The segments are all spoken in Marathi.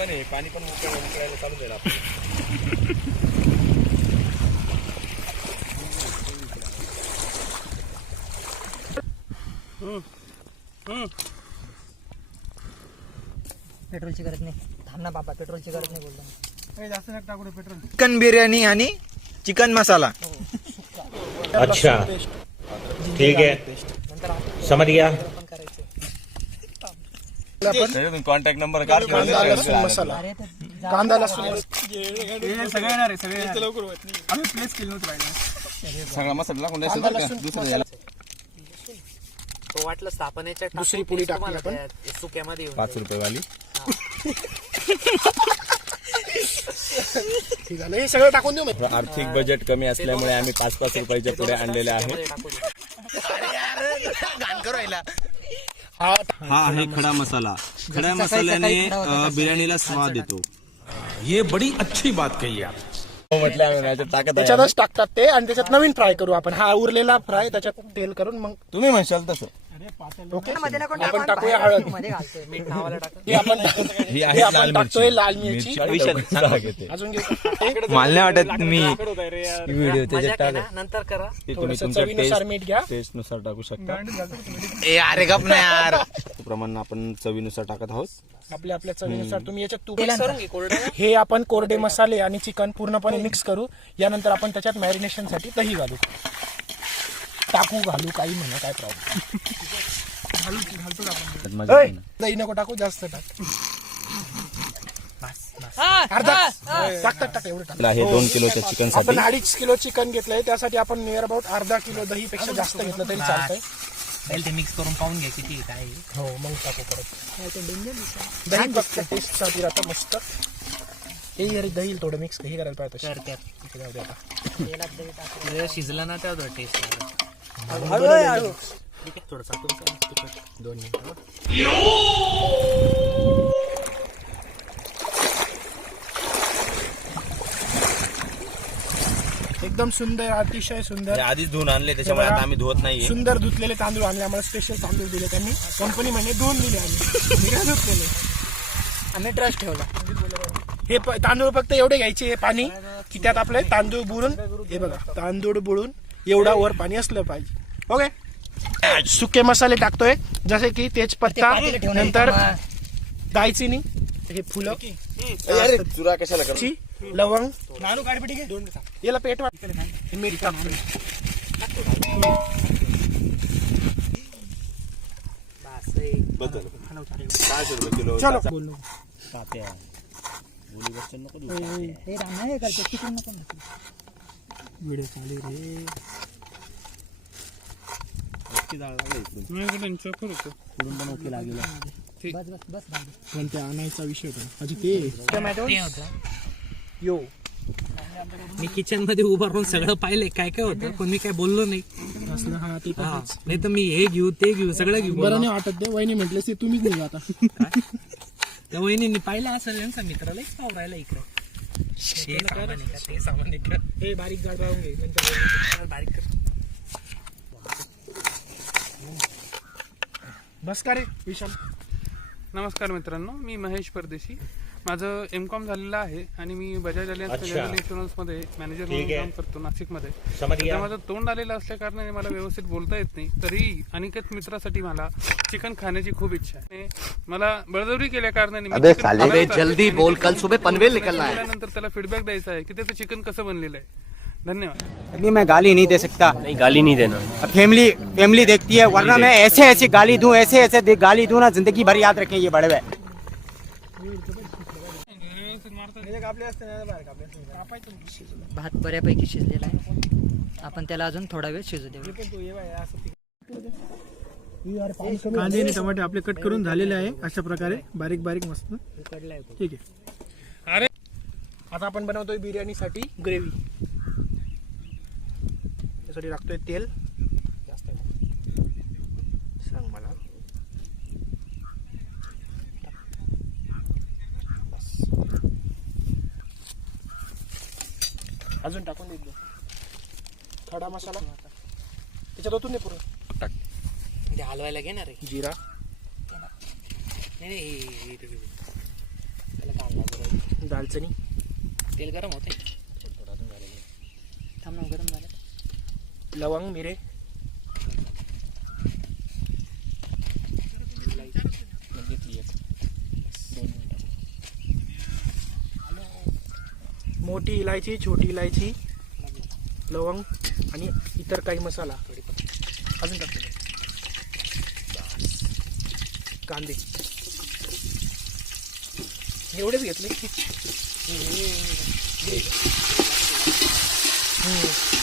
पण आहे, पाणी पण उकळायला चालू जाईल आपलं. पेट्रोलची गरज नाही. थांब ना बाबा, पेट्रोलची गरज नाही बोलतो. जास्त नका टाकू पेट्रोल. चिकन बिर्याणी आणि चिकन मसाला. अच्छा ठीक है, समझ गया. कॉन्टॅक्ट नंबर काढ. मसाला, अरे तर कांदा लसूण सगळे येणार आहे. सगळे लवकर होत नाही. आम्ही प्लेस केलं नव्हतं पाहिजे. सगळा मसाला टाकून कांदा लसूण मसाला. तो वाटलं स्थापनेच्या दुसरी पुडी टाकली आपण. सुक्यामध्ये 5 रुपये वाली. ठीक आहे, हे सगळं टाकून देऊ. आर्थिक बजेट कमी असल्यामुळे आम्ही 5-5 रुपयाच्या पुढे आणलेल्या आहेत. हा आहे खडा मसाला. खड्या मसाल्याने बिर्याणीला स्वाद येतो. ये बड़ी अच्छी बात कही आप. म्हटलं आम्ही याच्यात टाकत आहे. त्याच्यातच टाकतात ते आणि त्याच्यात नवीन फ्राय करू आपण. हा उरलेला फ्राय त्याच्यात तेल करून मग तुम्ही म्हणशाल तसं. ओके आपण टाकूया हळद. मध्ये घालतोय मीठ नावाला टाक. हे आपण ही हे आहे आपण लाल टाकतोय मिरची. लाल मिरची. अजून घेऊ. मला नाही वाटत मी व्हिडिओ मजा त्याच्यात केला, नंतर करा. ते तुम्ही थोडंसं तुमच्या चवीनुसार मीठ घ्या. टेस्ट नुसार टाकू शकता. ए अरे गप ना यार. प्रमाण आपण चवीनुसार टाकत आहोत. आपल्या आपल्या चवीनुसार. तुम्ही याच्यात तूप तेलात करून करून घे कोरडं. हे आपण कोरडे मसाले आणि चिकन पूर्णपणे मिक्स करू. यानंतर आपण त्याच्यात मॅरिनेशन साठी दही घालू. टाकू घालू काही म्हणा, काय प्रॉब्लेम. दही नको टाकू, जास्त टाक. अर्धा टाक एवढं टाक. हे 2 किलोच्या चिकन साठी आपण 2.5 किलो चिकन घेतलंय, त्यासाठी आपण नियर अबाउट अर्धा किलो दही पेक्षा जास्त घेतलं तरी चालतंय. पहिले ते मिक्स करून पाहून घ्या किती काय आहे. हो मग टाकू परत. दही फक्त टेस्ट साठी राहतं मस्त. हे दही थोडं मिक्स हे करायला पाहिजे. तर त्यात जाऊ दे आता. तेलात दही टाकून शिजलं ना त्यावर टेस्ट लागेल. ठीक आहे, थोडंसं तुमचं तिखट 2 मिनिटं. एकदम सुंदर, अतिशय सुंदर. आधीच धुवून आणले, त्याच्यामुळे आता आम्ही धुवत नाहीये. सुंदर धुतलेले तांदूळ आणले. आम्हाला स्पेशल तांदूळ दिले त्यांनी. कंपनी म्हणे 2 दिले आम्ही. मी काय धुतलेले. आम्ही ट्रस्ट ठेवला. हे तांदूळ फक्त एवढे घ्यायचे. हे पाणी की त्यात आपले तांदूळ बुडून, हे बघा तांदूळ बुडून एवढा वर पाणी असलं पाहिजे. ओके. सुके मसाले टाकतोय, जसे की तेजपत्ता, नंतर दालचिनी, हे फुलं, चुरा कशाला कर. लवंग, याला पेट वाटत. मीठ टाकतोय. चलो बोलू. हे राहणार आहे करते चिकन नको. व्हिडिओ चालू रे. बस बस बस पण ते आणायचा विषय होता अजून ते टोमॅटो होतं. यो. मी किचन मध्ये उभा राहून सगळं पाहिलंय काय काय होतं, पण मी काय बोललो नाही. असलं हा ते पण तेच. नाही तर मी हे घेऊ ते घेऊ सगळं घेऊ. बरं नाही वाटत ते. वहिनी म्हटले ते तुम्हीच नाही आता. त्या वहिनींनी पाहिलं असेल यांचा मित्राला पाव राहिला इकडे. ते सामान इकडे. हे बारीक जाड राहून घे नंतर बारीक कर. बस का रे विशाल. नमस्कार मित्रांनो, मी महेश परदेशी. माझं M.Com झालेलं आहे आणि मी बजाज अलियन्स इन्शुरन्समध्ये मॅनेजर म्हणून काम करतो नाशिकमध्ये. सध्या माझं तोंड आलेलं असल्या कारणाने मला व्यवस्थित बोलता येत नाही. तरी अनिकेत मित्रासाठी मला चिकन खाण्याची खूप इच्छा आहे. मला बळजबरी केल्या कारणाने जल्दी बोल, कल सुबह पनवेल निकलना है. नंतर त्याला फीडबॅक द्यायचा आहे की त्याचं चिकन कसं बनलेलं आहे. धन्यवाद. अभी मैं गाली नहीं दे सकता. नहीं, गाली नहीं देना. फैमिली देखती है, वरना मैं ऐसे ऐसे गाली दूं, ऐसे गाली दूं ना, जिंदगी भर याद रखें ये बड़वे. भात बऱ्यापैकी शिजलेला आहे. आपण त्याला अजून थोडा वेळ शिजू देऊ. कांदे आणि टमाटे आपले कट करून झालेले आहे अशा प्रकारे बारीक बारीक मस्त. ठीक आहे. अरे आता आपण बनवतोय बिर्याणीसाठी ग्रेव्ही. त्यासाठी टाकतोय तेल. जास्त सांग मला. बस. अजून टाकून देतो खडा मसाला. त्याच्यात ओतून दे पूर्ण. ते हलवायला घेणार आहे. जिरा. नाही दालचिनी, तेल गरम होते थांब ना गरम झालं लवंग, मिरे, मोठी इलायची, छोटी इलायची, लवंग आणि इतर काही मसाला अजून टाकतो. कांदे एवढेच घेतले.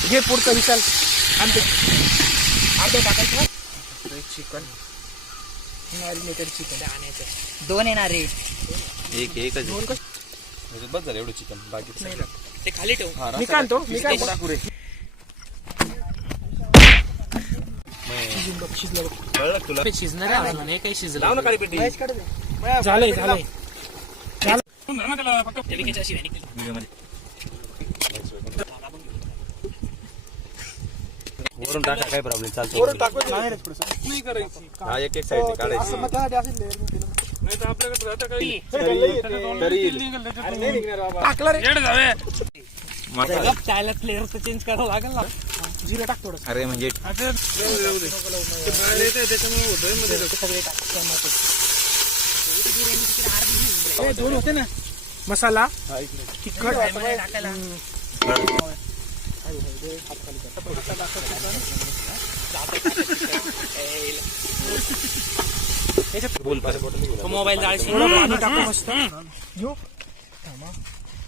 घे पुढचा विचार. आमचे अर्धा टाकायचं. चिकन, मॅरिनेटेड चिकन आणायचं. 2 येणार रे दोन का? बस झालं एवढं चिकन, बाकी नाही लागत. ते खाली ठेव. मी काढतो. टाकू रे. शिजून बघ, शिजलं बघ. कळलं तुला? ते शिजणार आहे नाही काही शिजलं लाव ना काळी पेटी. झालंय. तेलिकेच्या अशी व्हॅनिक वरून टाका, काय प्रॉब्लेम चालतो. वरून टाकून नाही रे थोडंसं. नाही करायची. हा एक साईड काढायची. असं मग त्यासाठी असं layer मध्ये केलं. नाही तर आपल्याकडे राहतं काही तरी टाकलं रे. येड जावे. चायला फ्लेवर तर चेंज करावं लागेल ना. जिरं टाक थोडं. अरे म्हणजे ते बाहेर येते त्याच्यामुळे होतोय मध्ये सगळे टाक. हे 2 होते ना. मसाला, तिखट, टाकायला मोबाईल जाळशी पाणी टाकू मस्त. घेऊ.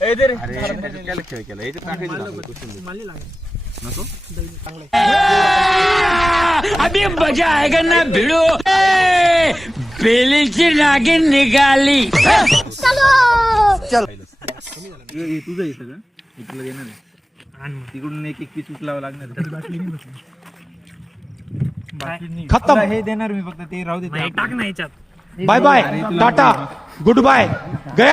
अरे त्याच्यात खेळ केला. याच्यात टाकायचं ना आपण कोशिंबीर. मला नाही लागत. नको? चांगलं आहे. अभी मजा आएगा ना भिड़ो बेली की नागिन निकाली. तुझं आहे सगळं तुला देणार आहे. तिकडून एक पीस उचलावं लागणार. खत्म. हे देणार मी फक्त, ते राहू दे. टाक ना याच्यात. Bye bye, tata, good bye, गया.